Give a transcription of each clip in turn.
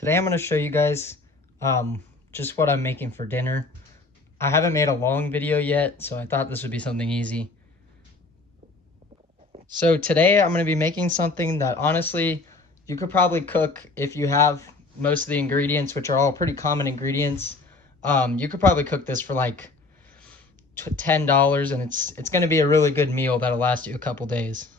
Today I'm going to show you guys just what I'm making for dinner. I haven't made a long video yet, so I thought this would be something easy. So today I'm going to be making something that honestly you could probably cook if you have most of the ingredients, which are all pretty common ingredients. You could probably cook this for like $10, and it's going to be a really good meal that'll last you a couple days.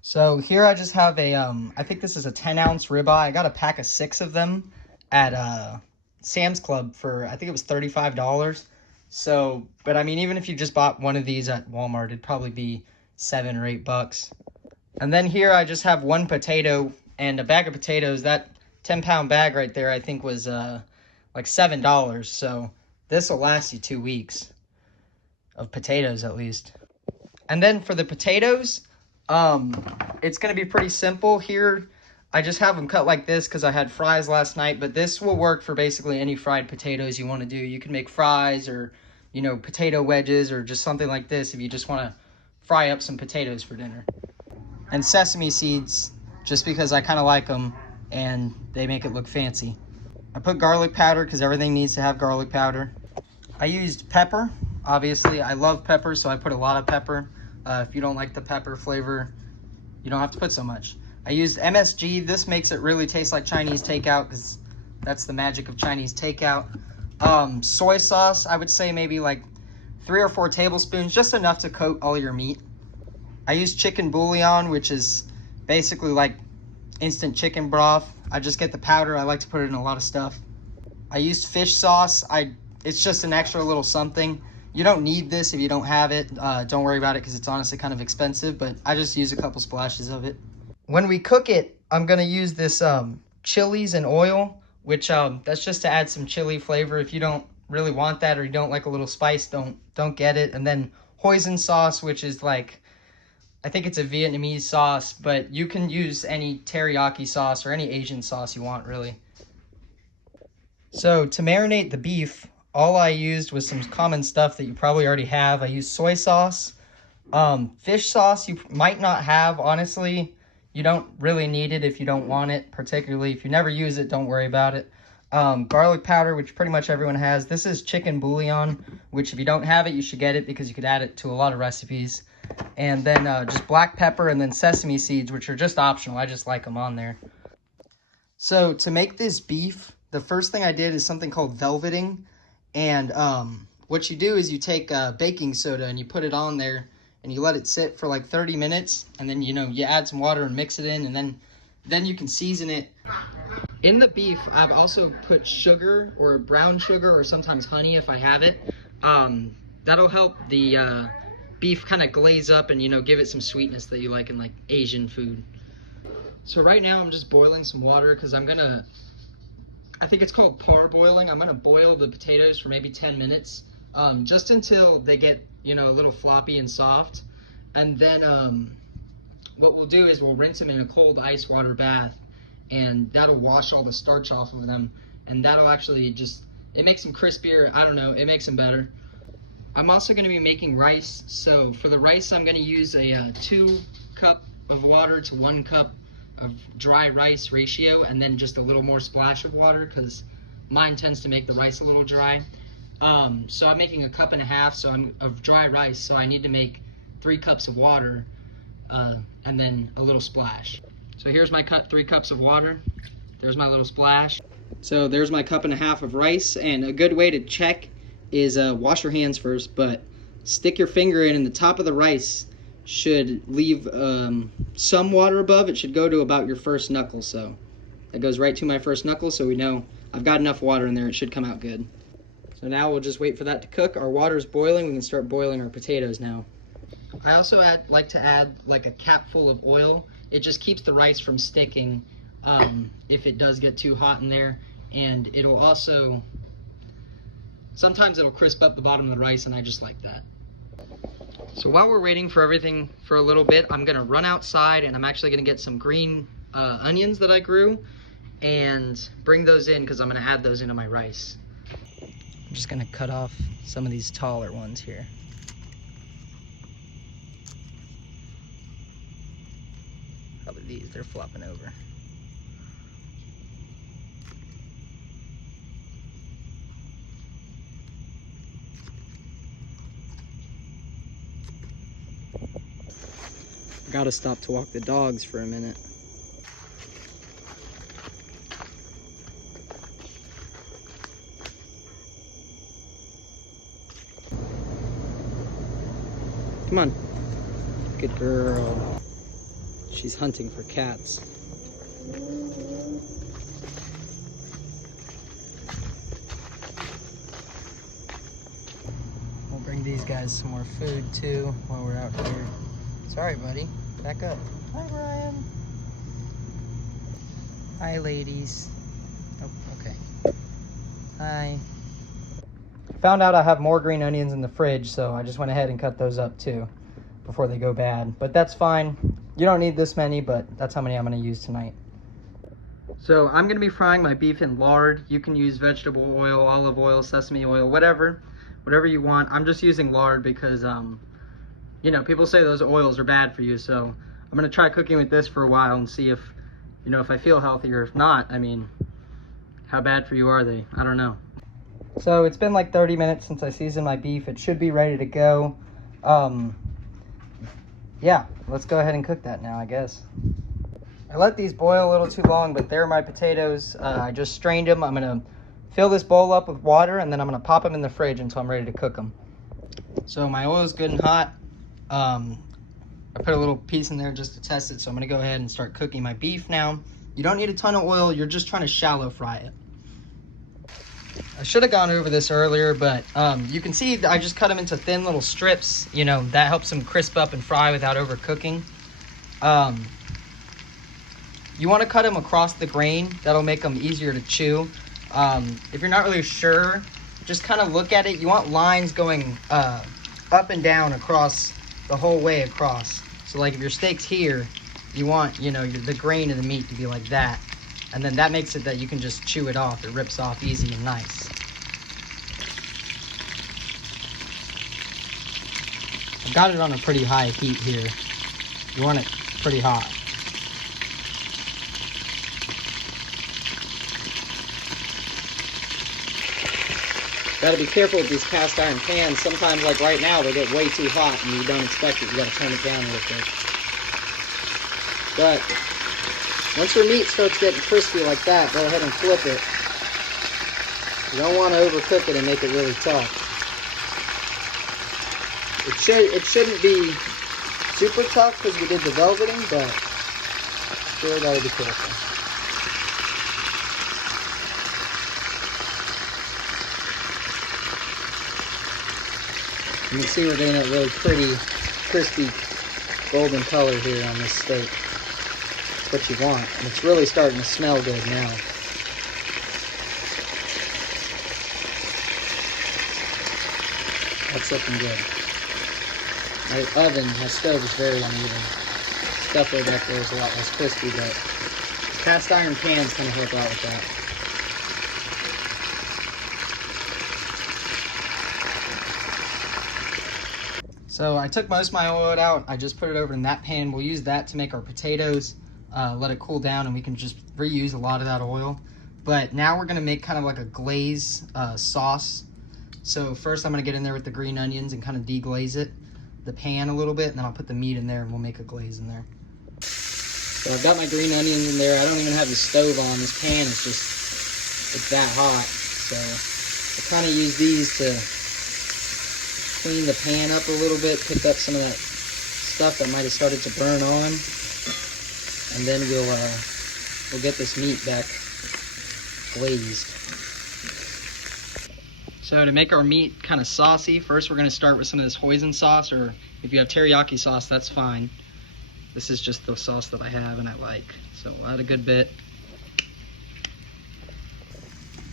So here I just have a, I think this is a 10-ounce ribeye. I got a pack of 6 of them at Sam's Club for, I think it was $35. So, but I mean, even if you just bought one of these at Walmart, it'd probably be $7 or $8. And then here I just have 1 potato and a bag of potatoes. That 10-pound bag right there, I think was like $7. So this will last you 2 weeks of potatoes at least. And then for the potatoes, it's going to be pretty simple here. I just have them cut like this because I had fries last night, but this will work for basically any fried potatoes you want to do. You can make fries or, you know, potato wedges or just something like this if you just want to fry up some potatoes for dinner. And sesame seeds, just because I kind of like them and they make it look fancy. I put garlic powder because everything needs to have garlic powder. I used pepper. Obviously, I love pepper, so I put a lot of pepper. If you don't like the pepper flavor, you don't have to put so much. I used MSG. This makes it really taste like Chinese takeout because that's the magic of Chinese takeout. Soy sauce, I would say maybe like 3 or 4 tablespoons, just enough to coat all your meat. I used chicken bouillon, which is basically like instant chicken broth. I just get the powder. I like to put it in a lot of stuff. I used fish sauce. It's just an extra little something. You don't need this if you don't have it. Don't worry about it because it's honestly kind of expensive, but I just use a couple splashes of it. When we cook it, I'm going to use this chilies and oil, which that's just to add some chili flavor. If you don't really want that or you don't like a little spice, don't get it. And then Hoisin sauce, which is like, I think it's a Vietnamese sauce, but you can use any teriyaki sauce or any Asian sauce you want, really. So to marinate the beef, all I used was some common stuff that you probably already have. I used soy sauce. Fish sauce you might not have, honestly. You don't really need it if you don't want it, particularly if you never use it, don't worry about it. Garlic powder, which pretty much everyone has. This is chicken bouillon, which if you don't have it, you should get it because you could add it to a lot of recipes. And then just black pepper and then sesame seeds, which are just optional. I just like them on there. So to make this beef, the first thing I did is something called velveting. And what you do is you take baking soda and you put it on there and you let it sit for like 30 minutes. And then, you know, you add some water and mix it in, and then you can season it. In the beef, I've also put sugar or brown sugar or sometimes honey if I have it. That'll help the beef kind of glaze up and, you know, give it some sweetness that you like in like Asian food. So right now I'm just boiling some water because I think it's called parboiling. I'm gonna boil the potatoes for maybe 10 minutes, just until they get, you know, a little floppy and soft. And then what we'll do is we'll rinse them in a cold ice water bath, and that'll wash all the starch off of them, and that'll actually just, it makes them crispier. I don't know, it makes them better. I'm also gonna be making rice. So for the rice, I'm gonna use a 2 cup of water to 1 cup of dry rice ratio, and then just a little more splash of water because mine tends to make the rice a little dry. So I'm making 1.5 cups of dry rice, so I need to make 3 cups of water and then a little splash. So here's my 3 cups of water. There's my little splash. So there's my 1.5 cups of rice, and a good way to check is wash your hands first, but stick your finger in, and the top of the rice should leave some water above. It should go to about your first knuckle, so that goes right to my first knuckle, so we know I've got enough water in there. It should come out good. So now we'll just wait for that to cook. Our water's boiling. We can start boiling our potatoes now. I also like to add like a capful of oil. It just keeps the rice from sticking if it does get too hot in there, and it'll also, sometimes it'll crisp up the bottom of the rice, and I just like that. So while we're waiting for everything for a little bit, I'm gonna run outside and I'm actually gonna get some green onions that I grew and bring those in because I'm gonna add those into my rice. I'm just gonna cut off some of these taller ones here. Probably these, they're flopping over. I gotta stop to walk the dogs for a minute. Come on. Good girl. She's hunting for cats. We'll bring these guys some more food too while we're out here. Sorry, buddy. Back up. Hi, Brian. Hi, ladies. Oh, okay. Hi. Found out I have more green onions in the fridge, so I just went ahead and cut those up too before they go bad. But that's fine. You don't need this many, but that's how many I'm going to use tonight. So I'm going to be frying my beef in lard. You can use vegetable oil, olive oil, sesame oil, whatever you want. I'm just using lard because you know, people say those oils are bad for you, so I'm going to try cooking with this for a while and see if, you know, if I feel healthy, or if not. I mean, how bad for you are they? I don't know. So it's been like 30 minutes since I seasoned my beef. It should be ready to go. Yeah, let's go ahead and cook that now, I guess. I let these boil a little too long, but there are my potatoes. I just strained them. I'm gonna fill this bowl up with water, and then I'm gonna pop them in the fridge until I'm ready to cook them. So my oil is good and hot. I put a little piece in there just to test it, so I'm gonna go ahead and start cooking my beef now. You don't need a ton of oil. You're just trying to shallow fry it. I should have gone over this earlier, but you can see I just cut them into thin little strips. You know, that helps them crisp up and fry without overcooking. You want to cut them across the grain. That'll make them easier to chew. If you're not really sure, just kind of look at it. You want lines going up and down across the whole way across. So like if your steak's here, you want, you know, the grain of the meat to be like that. And then that makes it that you can just chew it off. It rips off easy and nice. I've got it on a pretty high heat here. You want it pretty hot. Got to be careful with these cast iron pans. Sometimes, like right now, they get way too hot and you don't expect it. You got to turn it down real quick. But once your meat starts getting crispy like that, go ahead and flip it. You don't want to overcook it and make it really tough. It shouldn't be super tough because we did the velveting, but still got to be careful. You can see we're getting a really pretty, crispy, golden color here on this steak. That's what you want. And it's really starting to smell good now. That's looking good. My stove is very uneven. Stuff way back there is a lot less crispy, but cast iron pans kind of help out with that. So I took most of my oil out. I just put it over in that pan. We'll use that to make our potatoes. Let it cool down and we can just reuse a lot of that oil. But now we're gonna make kind of like a glaze sauce. So first I'm gonna get in there with the green onions and kind of deglaze the pan a little bit, and then I'll put the meat in there and we'll make a glaze in there. So I've got my green onions in there. I don't even have the stove on. This pan is just, it's that hot. So I kind of use these to clean the pan up a little bit, pick up some of that stuff that might have started to burn on, and then we'll get this meat back glazed. So to make our meat kind of saucy, first we're going to start with some of this Hoisin sauce, or if you have teriyaki sauce, that's fine. This is just the sauce that I have and I like, so we'll add a good bit.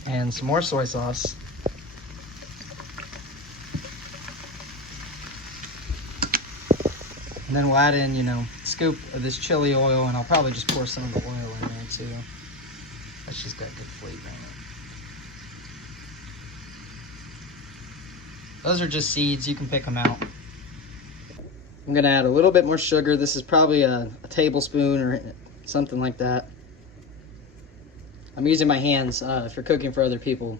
And some more soy sauce. And then we'll add in, you know, a scoop of this chili oil, and I'll probably just pour some of the oil in there too. That's just got good flavor in it. Those are just seeds, you can pick them out. I'm gonna add a little bit more sugar. This is probably a tablespoon or something like that. I'm using my hands. If you're cooking for other people,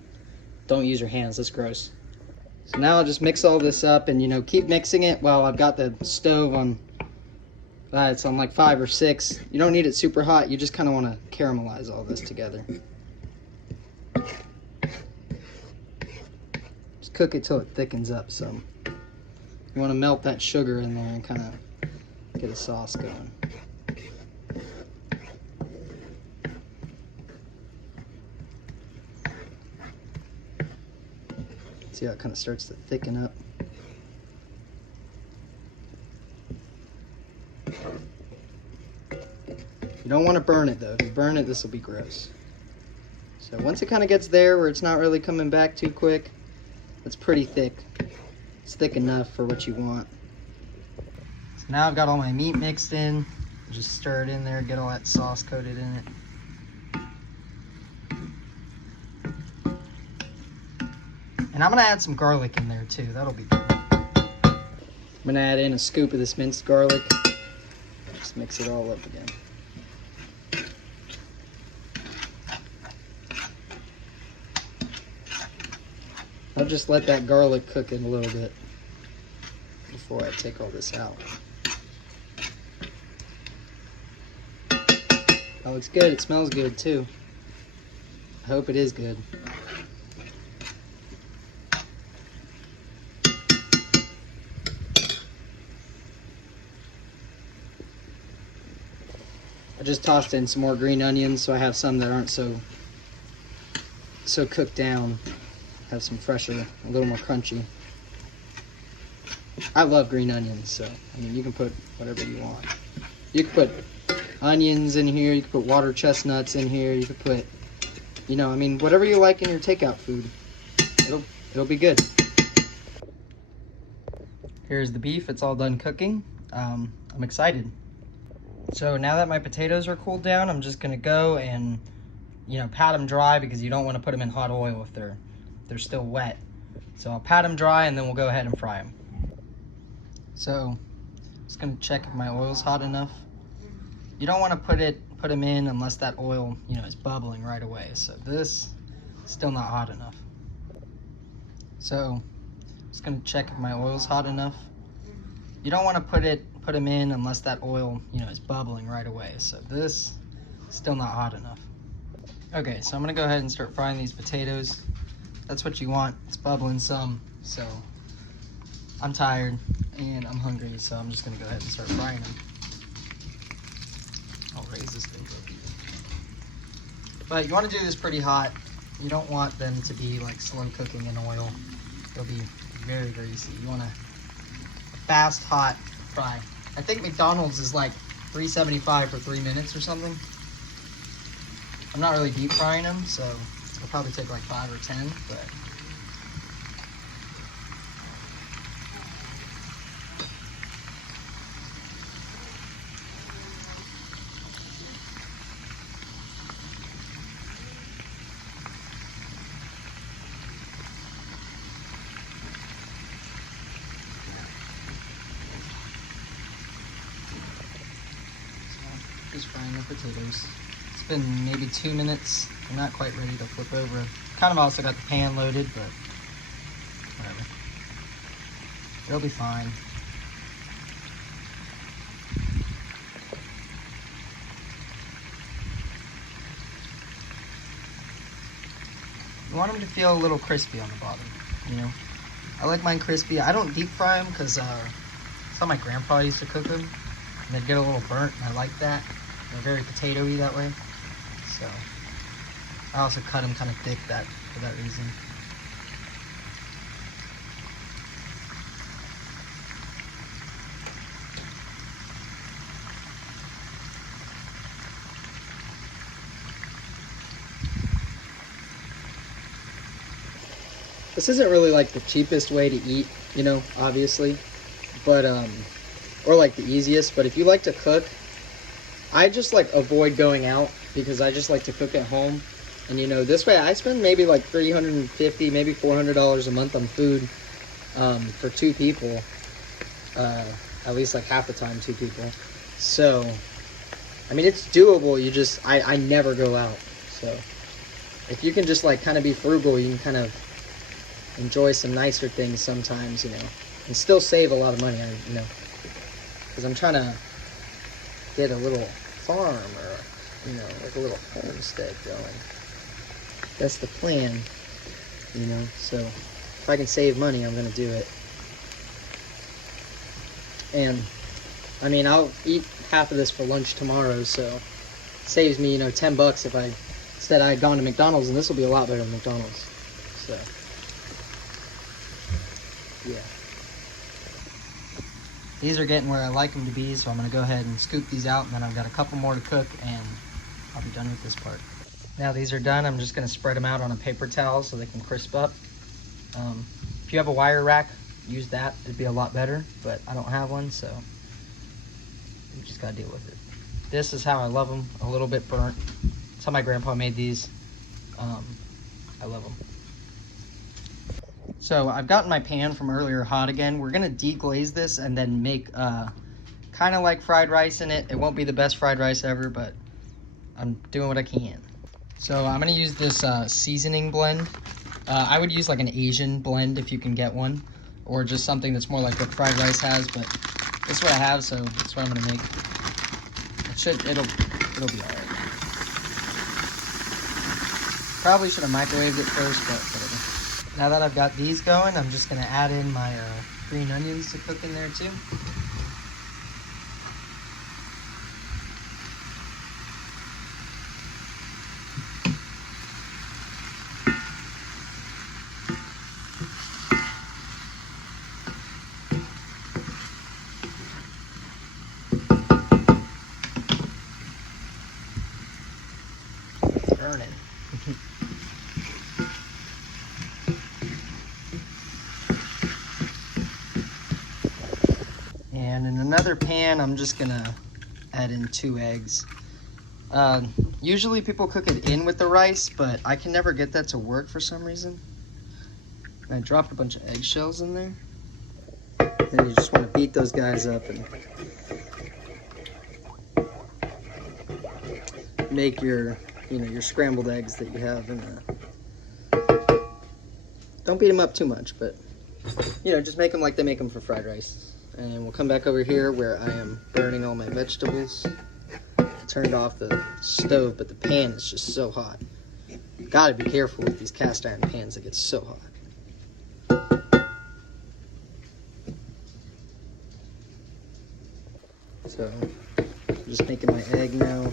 don't use your hands, that's gross. So now I'll just mix all this up and, you know, keep mixing it while I've got the stove on It's on like 5 or 6. You don't need it super hot. You just kind of want to caramelize all this together. Just cook it till it thickens up some. You want to melt that sugar in there and kind of get a sauce going. See how it kind of starts to thicken up. You don't want to burn it though. If you burn it, this will be gross. So once it kind of gets there where it's not really coming back too quick, it's pretty thick. It's thick enough for what you want. So now I've got all my meat mixed in. Just stir it in there, get all that sauce coated in it. And I'm gonna add some garlic in there too. That'll be good. I'm gonna add in a scoop of this minced garlic. Just mix it all up again. I'll just let that garlic cook in a little bit before I take all this out. That looks good. It smells good too. I hope it is good. I just tossed in some more green onions, so I have some that aren't so cooked down. Have some fresher, a little more crunchy. I love green onions, so I mean you can put whatever you want. You can put onions in here, you can put water chestnuts in here, you can put, you know, I mean whatever you like in your takeout food. It'll be good. Here's the beef, it's all done cooking. I'm excited. So now that my potatoes are cooled down, I'm just gonna go and, you know, pat them dry because you don't want to put them in hot oil if they're still wet. So I'll pat them dry and then we'll go ahead and fry them. So just gonna check if my oil's hot enough. You don't want to put them in unless that oil, you know, is bubbling right away. So this is still not hot enough. So just gonna check if my oil's hot enough. You don't want to put them in unless that oil, you know, is bubbling right away. So this is still not hot enough. Okay, so I'm gonna go ahead and start frying these potatoes. That's what you want. It's bubbling some. So I'm tired and I'm hungry, so I'm just gonna go ahead and start frying them. I'll raise this thing up. But you want to do this pretty hot. You don't want them to be like slow cooking in oil. They'll be very greasy. You want a fast, hot fry. I think McDonald's is like $3.75 for 3 minutes or something. I'm not really deep frying them, so it'll probably take like 5 or 10, but just frying the potatoes. It's been maybe 2 minutes. I'm not quite ready to flip over. Kind of also got the pan loaded, but whatever. It'll be fine. You want them to feel a little crispy on the bottom, you know? I like mine crispy. I don't deep fry them because that's how my grandpa used to cook them. And they'd get a little burnt, and I like that. They're very potato-y that way. So I also cut them kind of thick for that reason. This isn't really like the cheapest way to eat, you know, obviously, but or like the easiest, but if you like to cook, I just like avoid going out because I just like to cook at home. And you know, this way I spend maybe like $350, maybe $400 a month on food for 2 people, at least like half the time 2 people. So I mean, it's doable. You just I never go out. So if you can just like kind of be frugal, you can kind of enjoy some nicer things sometimes, you know, and still save a lot of money, you know, because I'm trying to get a little farm or, you know, like a little homestead going. That's the plan, you know, so if I can save money, I'm gonna do it. And I mean, I'll eat half of this for lunch tomorrow, so it saves me, you know, $10 if instead I had gone to McDonald's, and this will be a lot better than McDonald's. So, yeah. These are getting where I like them to be, so I'm gonna go ahead and scoop these out, and then I've got a couple more to cook, and I'll be done with this part. Now these are done, I'm just gonna spread them out on a paper towel so they can crisp up. If you have a wire rack, use that. It'd be a lot better, but I don't have one, so you just gotta deal with it. This is how I love them, a little bit burnt. That's how my grandpa made these. I love them. So I've gotten my pan from earlier hot again. We're gonna deglaze this and then make kind of like fried rice in it. It won't be the best fried rice ever, but I'm doing what I can. So I'm gonna use this seasoning blend. I would use like an Asian blend if you can get one, or just something that's more like what fried rice has, but this is what I have, so that's what I'm gonna make. It'll be all right. Probably should have microwaved it first, but whatever. Now that I've got these going, I'm just gonna add in my green onions to cook in there too. Burning. And in another pan, I'm just gonna add in 2 eggs. Usually people cook it in with the rice, but I can never get that to work for some reason. And I dropped a bunch of eggshells in there. Then you just want to beat those guys up and make your, you know, your scrambled eggs that you have in the... Don't beat them up too much, but, you know, just make them like they make them for fried rice. And we'll come back over here where I am burning all my vegetables. I turned off the stove, but the pan is just so hot. Gotta be careful with these cast iron pans, that get so hot. So, I'm just making my egg now.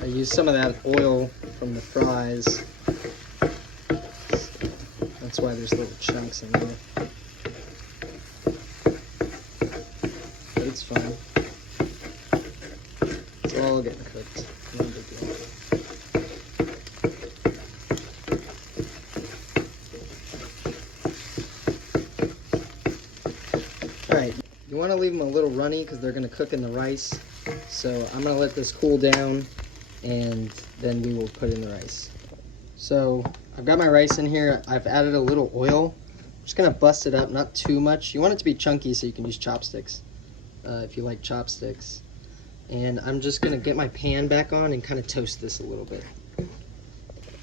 I use some of that oil from the fries. So that's why there's little chunks in there. But it's fine. It's all getting cooked. No big deal. Alright, you want to leave them a little runny because they're going to cook in the rice. So I'm going to let this cool down, and then we will put in the rice. So I've got my rice in here. I've added a little oil. I'm just gonna bust it up, not too much. You want it to be chunky so you can use chopsticks if you like chopsticks. And I'm just gonna get my pan back on and kind of toast this a little bit.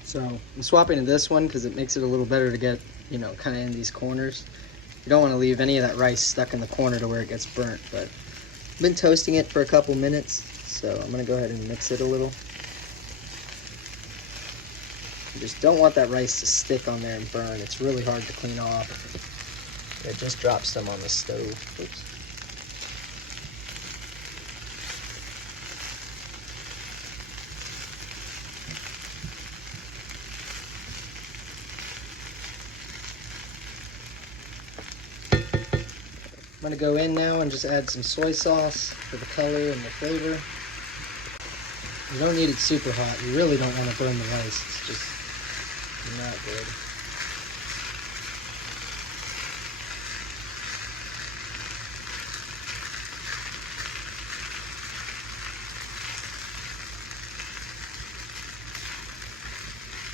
So I'm swapping to this one because it makes it a little better to get, you know, kind of in these corners. You don't want to leave any of that rice stuck in the corner to where it gets burnt, but I've been toasting it for a couple minutes, so I'm gonna go ahead and mix it a little. You just don't want that rice to stick on there and burn. It's really hard to clean off. It just drops some on the stove. Oops. I'm gonna go in now and just add some soy sauce for the color and the flavor. You don't need it super hot. You really don't want to burn the rice. It's just not good.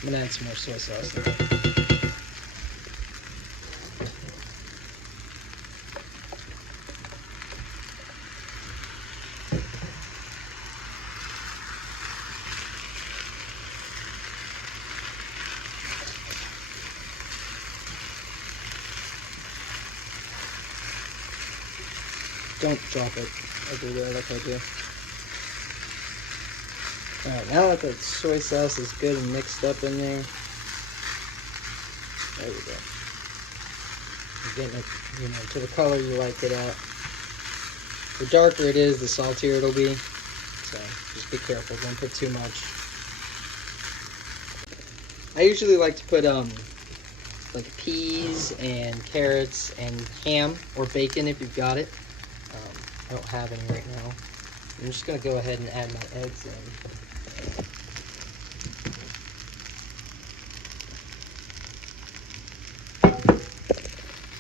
I'm gonna add some more soy sauce there. Don't drop it everywhere like I do. Alright, now that the soy sauce is good and mixed up in there, there we go. You're getting it, you know, to the color you like it at. The darker it is, the saltier it'll be. So just be careful, don't put too much. I usually like to put like peas and carrots and ham or bacon if you've got it. I don't have any right now. I'm just gonna go ahead and add my eggs in.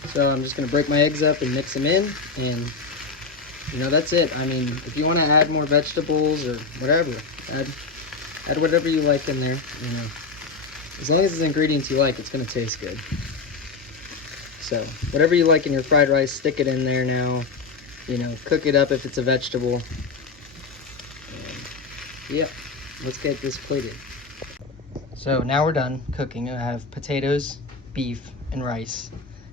So I'm just gonna break my eggs up and mix them in, and you know, that's it. I mean, if you want to add more vegetables or whatever, add whatever you like in there. You know, as long as it's ingredients you like, it's gonna taste good. So whatever you like in your fried rice, stick it in there now. You know, cook it up if it's a vegetable. And yeah, let's get this plated. So now we're done cooking. I have potatoes, beef, and rice.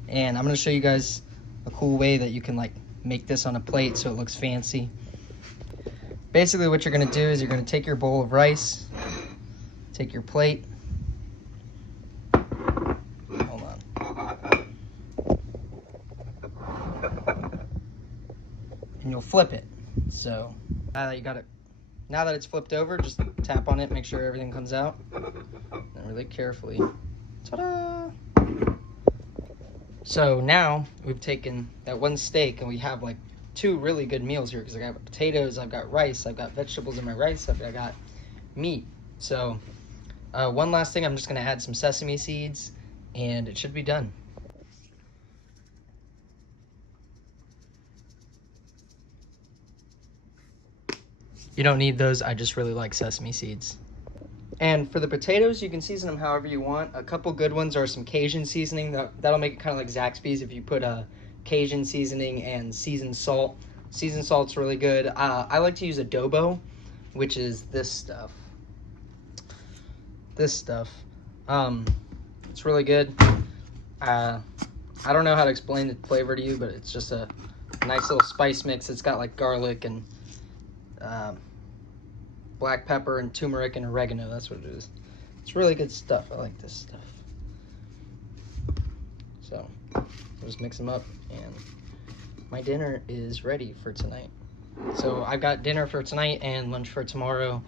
And I'm gonna show you guys a cool way that you can like make this on a plate so it looks fancy. Basically what you're gonna do is you're gonna take your bowl of rice, take your plate, hold on, and you'll flip it. So now that you got it, now that it's flipped over, just tap on it, make sure everything comes out, and really carefully. Ta-da! So now we've taken that one steak and we have like two really good meals here because I got potatoes, I've got rice, I've got vegetables in my rice, I got meat. So one last thing, I'm just gonna add some sesame seeds and it should be done. You don't need those, I just really like sesame seeds. And for the potatoes, you can season them however you want. A couple good ones are some Cajun seasoning. That'll make it kind of like zaxbys if you put a Cajun seasoning and seasoned salt. Seasoned salt's really good. I like to use adobo, which is this stuff. It's really good. I don't know how to explain the flavor to you, but it's just a nice little spice mix. It's got like garlic and black pepper and turmeric and oregano. That's what it is. It's really good stuff. I like this stuff. So I'll just mix them up and my dinner is ready for tonight. So I've got dinner for tonight and lunch for tomorrow.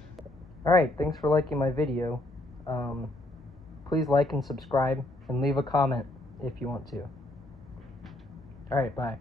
Alright, thanks for liking my video. Please like and subscribe and leave a comment if you want to. Alright, bye.